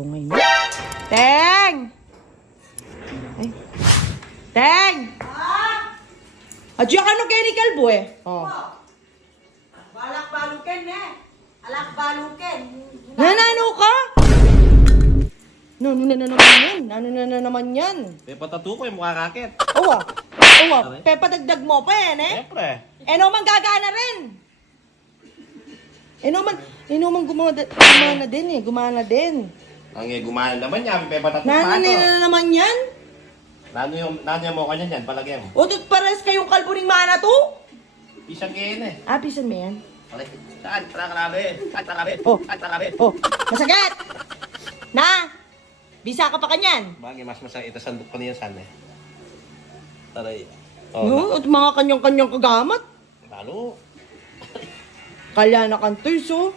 kalbo ngayon. Teng! Ay. Teng! Adyo ka no kay ni kalbo eh. Oh. Balak balukin eh. Alak balukin. Nanano ka? No na naman yan. Pepa tattoo ko yung mukha kakit. Owa. Pepa dagdag mo pa yan eh. Siyempre. Man gagana rin. Man gumana din. Ang gumana naman yan, Pepa tattoo pa ito. Na naman yan. Nano mo kanya yan, palagay mo. O, doon pares kayong kalbo ng mana to? Isang kain eh. Pisan mo yan. Saan? Takarabi. Oh, masagad! Na! Bisa ka pa kanyan. Bagay, mas masakit. Itasandok ko niya saan eh. Taray. No, at mga kanyang-kanyang kagamat. Lalo. Kaya na kantoy, so.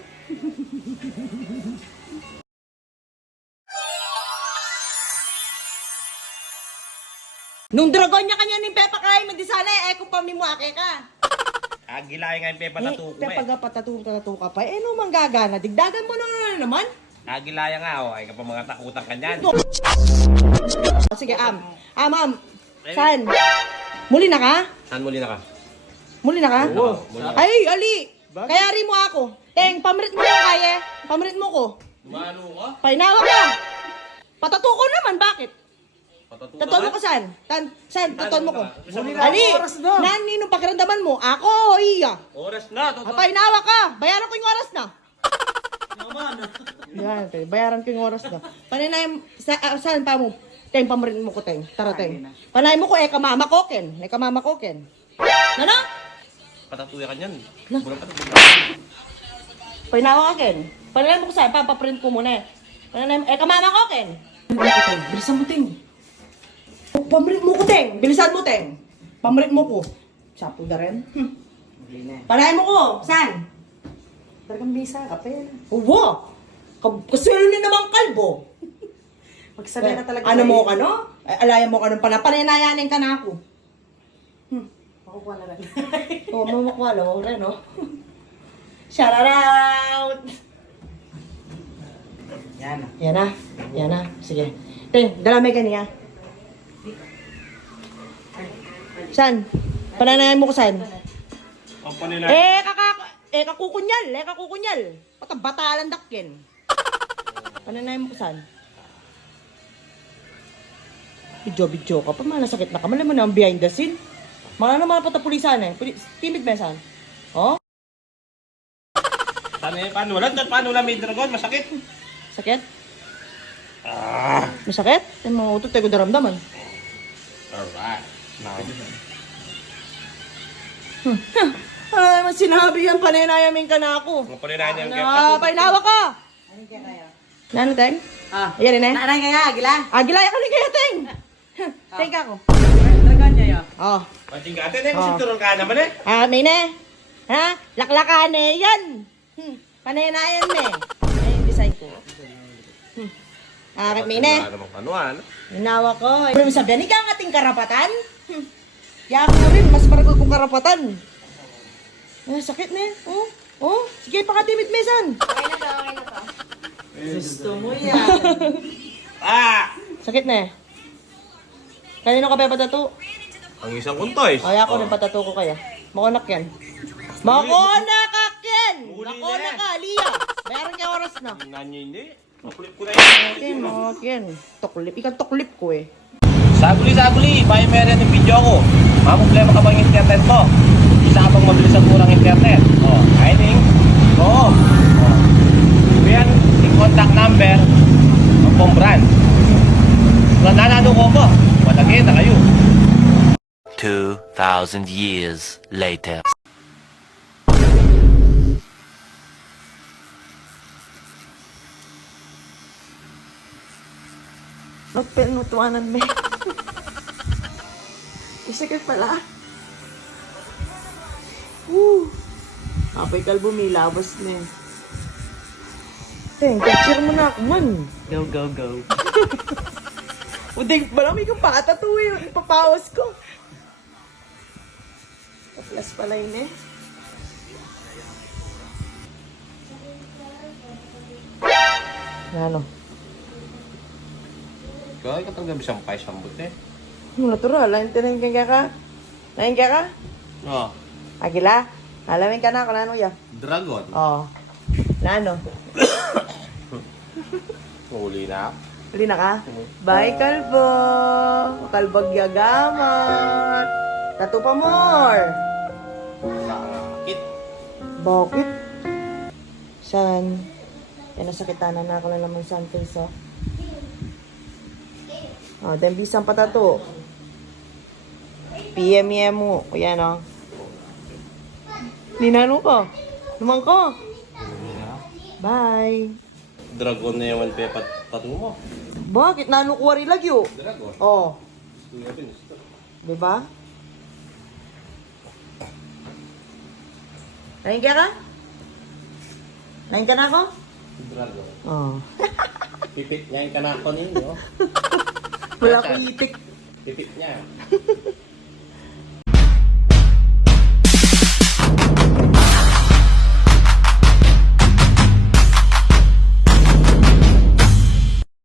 Nung dragon niya kanya ni Pepa kaya magdisala kung pamimuake ka. Agilay nga yung Pepa tattoo ko eh. Pepa patatu ka pa. No manggagana. Digdagan mo na naman. Agilaya nga ay kapag mga takutan ka niyan. Sige, ma'am. Saan? Muli na ka? Saan muli na ka? Muli na ka? Oo, muli na. Ay, ali. Kaya rin mo ako. Teng, pamrit mo yung kaya. Pamrit mo ko. Dumano ka? Painawa ka. Patatu ko naman, bakit? Patatuto Tatuan mo ko saan? Saan? Tatuan mo ko. Muli na. Ali, oras na. naninong pakiramdaman mo? Ako, iya. Oras na. Painawa ka. Bayaran ko yung oras na. Naman. Yan, te. Bayaran ko yung oras na. Paninay, saan pa mo? Teng, pamrit mo ko, Teng. Tara, Teng. Panay mo ko, kamama koken. Kamama koken. Ano? Patatuya ka niyan. Bulang pa ito. Painawa ka, Ken. Panay mo ko saan? Papaprint ko muna eh. Panay mo, kamama koken. Bilisan mo, Teng. Pamrit mo ko, Teng. Bilisan mo, Teng. Pamrit mo ko. Sapo na rin. Panay mo ko. Saan? Talagang bisa ka pa yan. Uwa! Kasulo ni namang kalbo. Magsabi ka talaga. Ano mo ka, no? Alaya mo ka nung panapanayanin ka na ako. Makukuha na rin. Oo, mamakwala mo rin, no? Shout out! Yan na. Yan na. Sige. Ting, dalamay ka niya. Saan? Pananayan mo ko saan? Ang panila. Kakukunyal. Batalan dakkin. Pananayan mo ko saan? Bidyo ka pa, sakit na ka. Malay mo na ang behind the scene. Mga naman patapulisan eh. Timid ba saan? Oh? Paano lang may dragon? Masakit. Sakit? Masakit? Ay, mga utot tayo ko daramdaman. Alright. Ay, mas sinabi yan, paninayamin ka na ako. Ang paninayan niya. Painawa ka! Ano kaya kaya? Nano, Teng? Ayan Ayan, eh. Nanay kaya, Agila. Agilaya ka rin kaya, Teng! Teng ka ako. Talaga niya yan. Oh. Pating ka atin eh. Masinturon ka naman eh. May ne. Ha? Laklakan eh, yan. Paninayan me. Ay, yung design ko. May ne. Ano? Hinawa ko. Pero sabihan, ikaw ang ating karapatan? Kaya ako rin, mas paragod kong karapatan. Sakit na eh. Oh, sige, pakatimit mesan. Okay na to. Gusto mo yan. Sakit na eh. Kanino ka pa patato? Ang isang kuntoy. Ay, ako rin patato ko kaya. Makonak yan. Makonak yan! Huli Makonak na. ka, Lia. Bayaran ka oras na. Nanyo hindi. Makulit ko na yun. Makonak yan. Tuklip. Ikaw tuklip ko eh. Sabuli. Bayan mo yan yung video ko. Mga problema ka bang internet mo? Isa ka bang mabilis ang kurang internet? Ayun. Oo. Yan, yung contact number ng pong brand. Nanalo ko po. Matagin na kayo. 2,000 years later. Magpinutuanan me. Isakit pala. Apay kalbo may labas na eh. Capture mo na ako man. Go. Uday, marami kong patatu eh. Ipapawas ko. Plus pala yun eh. Ano? Kaya katang gabi sampay sambut eh. Natural, lain tinang kaya ka. Lain kaya ka? Oh, Agila, alamin ka na kung ano ya. dragon. Oh. Na ano? Huli na. Huli na ka? Bye, kalbo! Kalbog yagamat! Tato pa more! Sakit. Bakit? San? Yan, nasakitan na ako na naman saan peso. Oh, then bisang patato. PM mo. O yan, oh. Ninano ko. Lumang ko. Bye. Dragon na yaman pe patungo mo. Bakit? Nano ko wari lagyo? Dragon. Oh. Diba? Lain ka ka? Lain ka na ako? Dragon. Oh. Titik niya yung kanako ninyo. Wala ko itik. Titik niya.